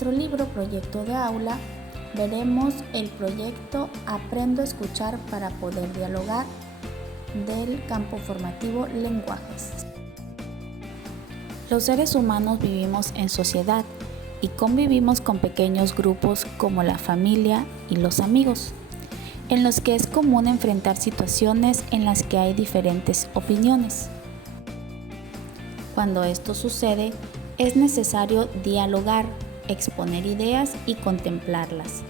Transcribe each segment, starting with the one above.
nuestro libro Proyecto de Aula, veremos el proyecto Aprendo a escuchar para poder dialogar del campo formativo Lenguajes. Los seres humanos vivimos en sociedad y convivimos con pequeños grupos como la familia y los amigos, en los que es común enfrentar situaciones en las que hay diferentes opiniones. Cuando esto sucede, es necesario dialogar, exponer ideas y contemplarlas.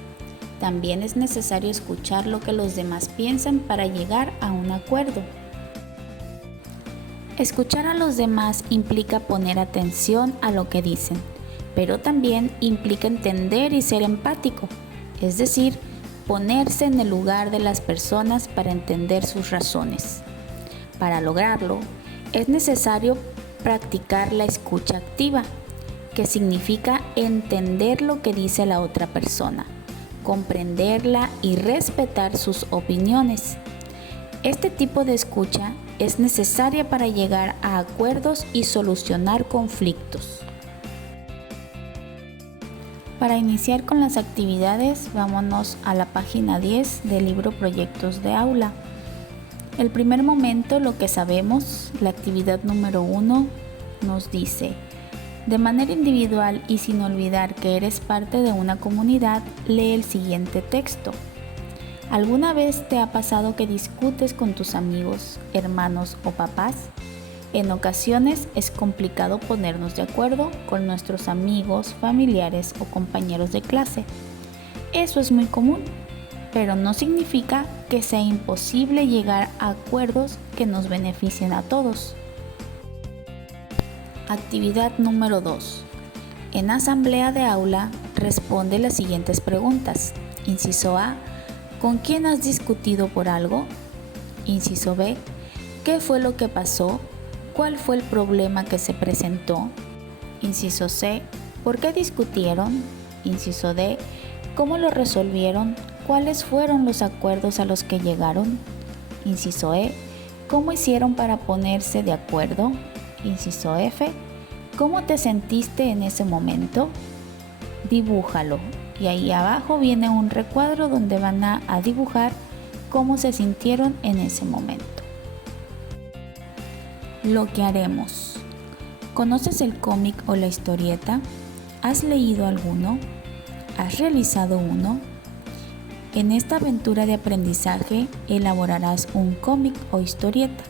También es necesario escuchar lo que los demás piensan para llegar a un acuerdo. Escuchar a los demás implica poner atención a lo que dicen, pero también implica entender y ser empático, es decir, ponerse en el lugar de las personas para entender sus razones. Para lograrlo, es necesario practicar la escucha activa, que significa entender lo que dice la otra persona, comprenderla y respetar sus opiniones. Este tipo de escucha es necesaria para llegar a acuerdos y solucionar conflictos. Para iniciar con las actividades, vámonos a la página 10 del libro Proyectos de Aula. El primer momento, lo que sabemos, la actividad número 1 nos dice: de manera individual y sin olvidar que eres parte de una comunidad, lee el siguiente texto. ¿Alguna vez te ha pasado que discutes con tus amigos, hermanos o papás? En ocasiones es complicado ponernos de acuerdo con nuestros amigos, familiares o compañeros de clase. Eso es muy común, pero no significa que sea imposible llegar a acuerdos que nos beneficien a todos. Actividad número 2. En asamblea de aula, responde las siguientes preguntas. Inciso A: ¿con quién has discutido por algo? Inciso B: ¿qué fue lo que pasó? ¿Cuál fue el problema que se presentó? Inciso C: ¿por qué discutieron? Inciso D: ¿cómo lo resolvieron? ¿Cuáles fueron los acuerdos a los que llegaron? Inciso E: ¿cómo hicieron para ponerse de acuerdo? Inciso F: ¿cómo te sentiste en ese momento? Dibújalo. Y ahí abajo viene un recuadro donde van a dibujar cómo se sintieron en ese momento. Lo que haremos. ¿Conoces el cómic o la historieta? ¿Has leído alguno? ¿Has realizado uno? En esta aventura de aprendizaje elaborarás un cómic o historieta,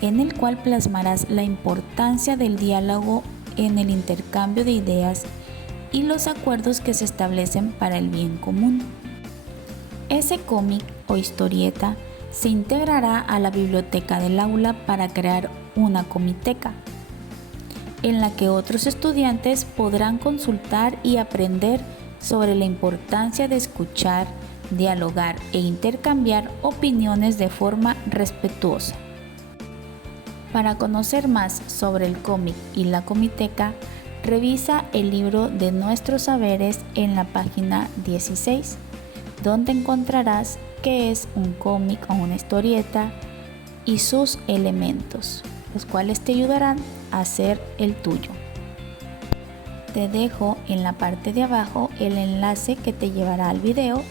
en el cual plasmarás la importancia del diálogo en el intercambio de ideas y los acuerdos que se establecen para el bien común. Ese cómic o historieta se integrará a la biblioteca del aula para crear una comiteca, en la que otros estudiantes podrán consultar y aprender sobre la importancia de escuchar, dialogar e intercambiar opiniones de forma respetuosa. Para conocer más sobre el cómic y la comiteca, revisa el libro de Nuestros Saberes en la página 16, donde encontrarás qué es un cómic o una historieta y sus elementos, los cuales te ayudarán a hacer el tuyo. Te dejo en la parte de abajo el enlace que te llevará al video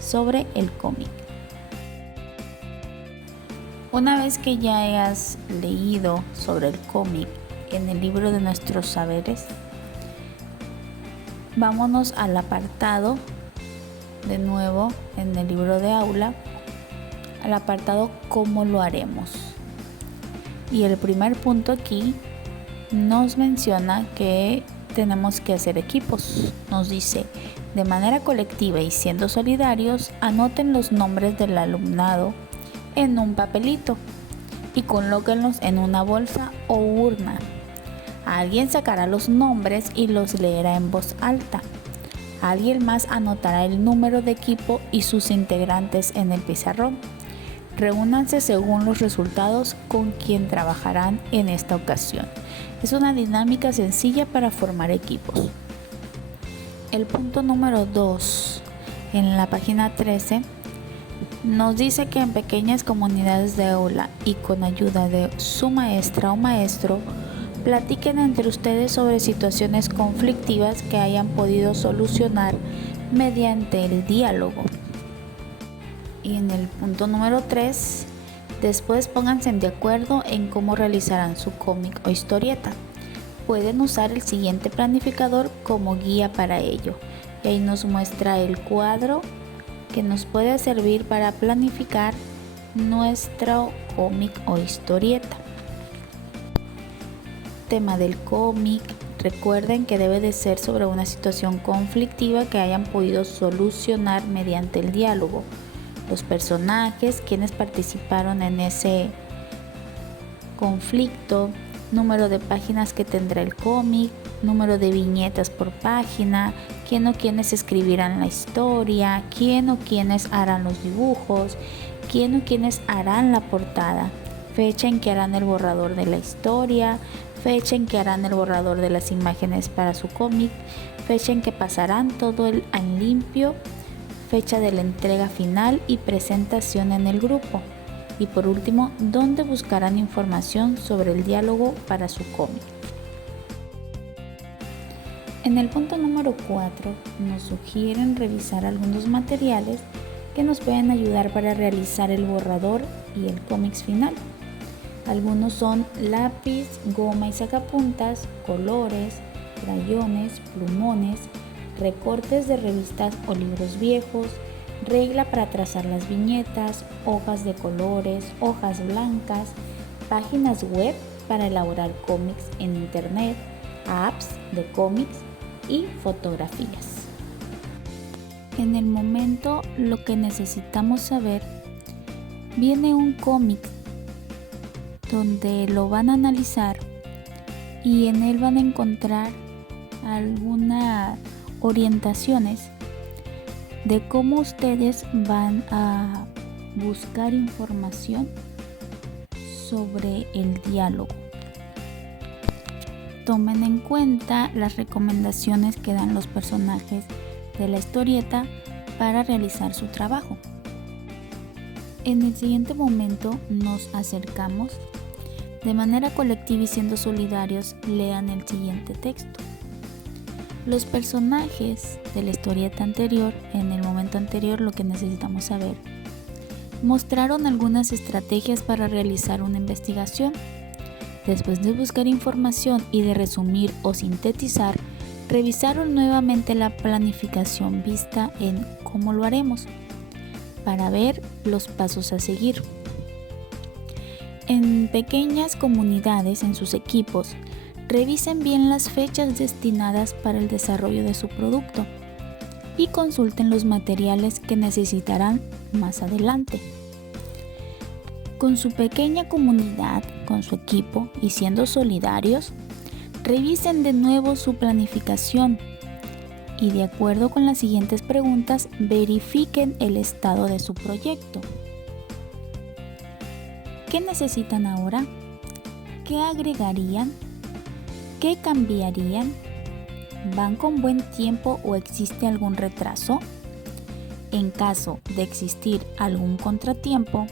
sobre el cómic. Una vez que ya hayas leído sobre el cómic en el libro de Nuestros Saberes, vámonos al apartado, de nuevo en el libro de aula, al apartado ¿cómo lo haremos? Y el primer punto aquí nos menciona que tenemos que hacer equipos. Nos dice: de manera colectiva y siendo solidarios, anoten los nombres del alumnado en un papelito y colóquenlos en una bolsa o urna. Alguien sacará los nombres y los leerá en voz alta. Alguien más anotará el número de equipo y sus integrantes en el pizarrón. Reúnanse según los resultados con quien trabajarán en esta ocasión. Es una dinámica sencilla para formar equipos. El punto número 2, en la página 13, nos dice que en pequeñas comunidades de aula y con ayuda de su maestra o maestro Platiquen entre ustedes sobre situaciones conflictivas que hayan podido solucionar mediante el diálogo. Y en el punto número 3, después pónganse de acuerdo en cómo realizarán su cómic o historieta. Pueden usar el siguiente planificador como guía para ello. Y ahí nos muestra el cuadro que nos puede servir para planificar nuestro cómic o historieta. Tema del cómic. Recuerden que debe de ser sobre una situación conflictiva que hayan podido solucionar mediante el diálogo. Los personajes, quienes participaron en ese conflicto, número de páginas que tendrá el cómic, número de viñetas por página, quién o quiénes escribirán la historia, quién o quiénes harán los dibujos, quién o quiénes harán la portada, fecha en que harán el borrador de la historia, fecha en que harán el borrador de las imágenes para su cómic, fecha en que pasarán todo en limpio, fecha de la entrega final y presentación en el grupo. Y por último, ¿dónde buscarán información sobre el diálogo para su cómic? En el punto número 4 nos sugieren revisar algunos materiales que nos pueden ayudar para realizar el borrador y el cómic final. Algunos son lápiz, goma y sacapuntas, colores, crayones, plumones, recortes de revistas o libros viejos, regla para trazar las viñetas, hojas de colores, hojas blancas, páginas web para elaborar cómics en internet, apps de cómics y fotografías. En el momento lo que necesitamos saber, viene un cómic donde lo van a analizar y en él van a encontrar algunas orientaciones de cómo ustedes van a buscar información sobre el diálogo. Tomen en cuenta las recomendaciones que dan los personajes de la historieta para realizar su trabajo. En el siguiente momento nos acercamos de manera colectiva y siendo solidarios, lean el siguiente texto. Los personajes de la historieta anterior, en el momento anterior, lo que necesitamos saber, mostraron algunas estrategias para realizar una investigación. Después de buscar información y de resumir o sintetizar, revisaron nuevamente la planificación vista en cómo lo haremos, para ver los pasos a seguir. En pequeñas comunidades, en sus equipos, revisen bien las fechas destinadas para el desarrollo de su producto y consulten los materiales que necesitarán más adelante. Con su pequeña comunidad, con su equipo y siendo solidarios, revisen de nuevo su planificación y de acuerdo con las siguientes preguntas, verifiquen el estado de su proyecto. ¿Qué necesitan ahora? ¿Qué agregarían? ¿Qué cambiarían? ¿Van con buen tiempo o existe algún retraso? En caso de existir algún contratiempo,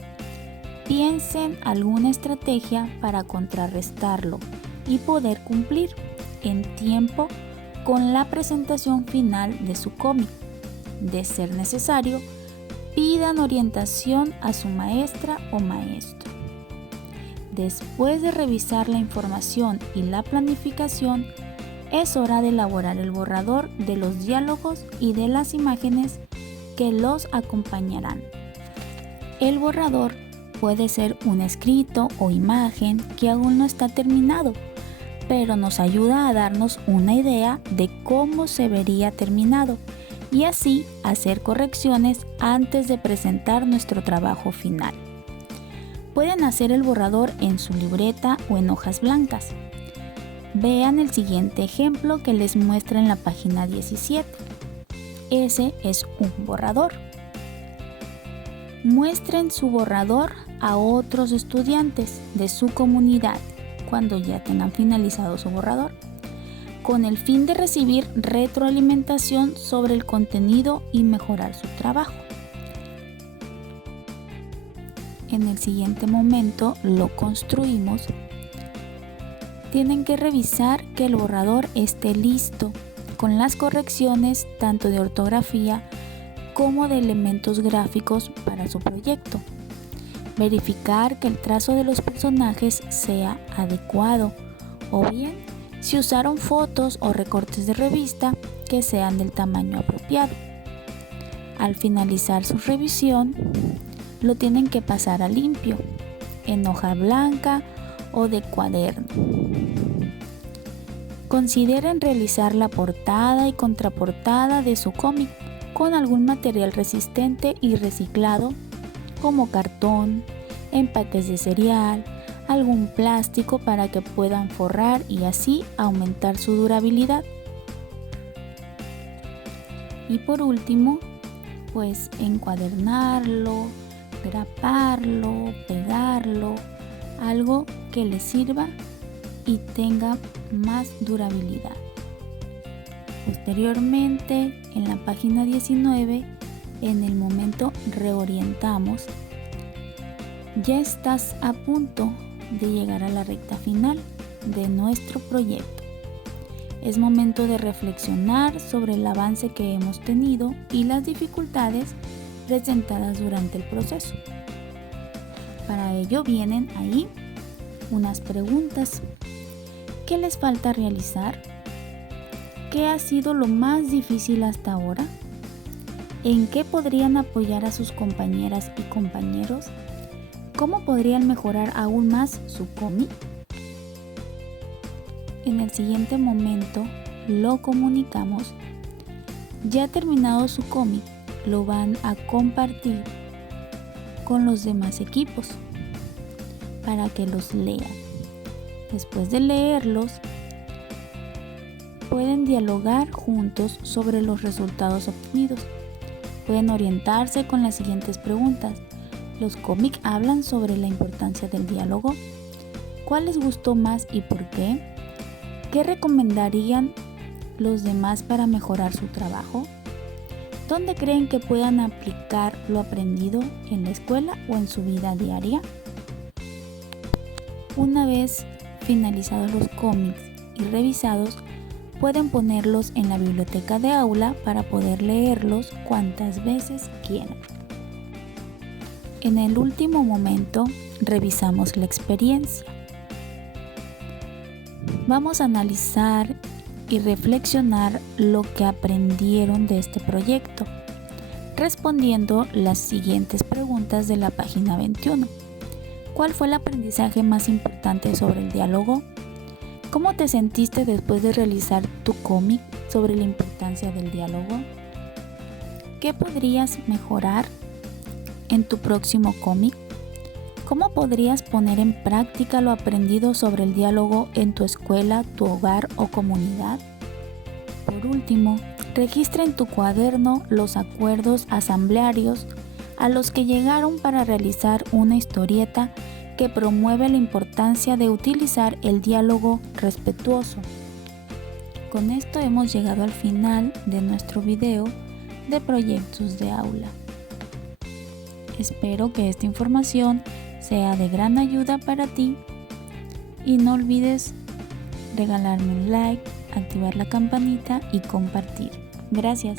piensen alguna estrategia para contrarrestarlo y poder cumplir en tiempo con la presentación final de su cómic. De ser necesario, pidan orientación a su maestra o maestro. Después de revisar la información y la planificación, es hora de elaborar el borrador de los diálogos y de las imágenes que los acompañarán. El borrador puede ser un escrito o imagen que aún no está terminado, pero nos ayuda a darnos una idea de cómo se vería terminado y así hacer correcciones antes de presentar nuestro trabajo final. Pueden hacer el borrador en su libreta o en hojas blancas. Vean el siguiente ejemplo que les muestra en la página 17. Ese es un borrador. Muestren su borrador a otros estudiantes de su comunidad cuando ya tengan finalizado su borrador, con el fin de recibir retroalimentación sobre el contenido y mejorar su trabajo. En el siguiente momento lo construimos tienen que revisar que el borrador esté listo, con las correcciones tanto de ortografía como de elementos gráficos para su proyecto. Verificar que el trazo de los personajes sea adecuado, o bien si usaron fotos o recortes de revista que sean del tamaño apropiado. Al finalizar su revisión, lo tienen que pasar a limpio, en hoja blanca o de cuaderno. Consideren realizar la portada y contraportada de su cómic con algún material resistente y reciclado como cartón, empaques de cereal, algún plástico para que puedan forrar y así aumentar su durabilidad. Y por último, pues encuadernarlo, graparlo, pegarlo, algo que les sirva y tenga más durabilidad. Posteriormente, en la página 19, en el momento reorientamos, ya estás a punto de llegar a la recta final de nuestro proyecto. Es momento de reflexionar sobre el avance que hemos tenido y las dificultades presentadas durante el proceso. Para ello vienen ahí unas preguntas. ¿Qué les falta realizar? ¿Qué ha sido lo más difícil hasta ahora? ¿En qué podrían apoyar a sus compañeras y compañeros? ¿Cómo podrían mejorar aún más su cómic? En el siguiente momento lo comunicamos. Ya terminado su cómic, lo van a compartir con los demás equipos para que los lean. Después de leerlos, pueden dialogar juntos sobre los resultados obtenidos. Pueden orientarse con las siguientes preguntas. ¿Los cómics hablan sobre la importancia del diálogo? ¿Cuál les gustó más y por qué? ¿Qué recomendarían los demás para mejorar su trabajo? ¿Dónde creen que puedan aplicar lo aprendido en la escuela o en su vida diaria? Una vez finalizados los cómics y revisados, pueden ponerlos en la biblioteca de aula para poder leerlos cuantas veces quieran. En el último momento, revisamos la experiencia. Vamos a analizar y reflexionar lo que aprendieron de este proyecto, respondiendo las siguientes preguntas de la página 21. ¿Cuál fue el aprendizaje más importante sobre el diálogo? ¿Cómo te sentiste después de realizar tu cómic sobre la importancia del diálogo? ¿Qué podrías mejorar en tu próximo cómic? ¿Cómo podrías poner en práctica lo aprendido sobre el diálogo en tu escuela, tu hogar o comunidad? Por último, registra en tu cuaderno los acuerdos asamblearios a los que llegaron para realizar una historieta que promueve la importancia de utilizar el diálogo respetuoso. Con esto hemos llegado al final de nuestro video de proyectos de aula. Espero que esta información sea de gran ayuda para ti y no olvides regalarme un like, activar la campanita y compartir. Gracias.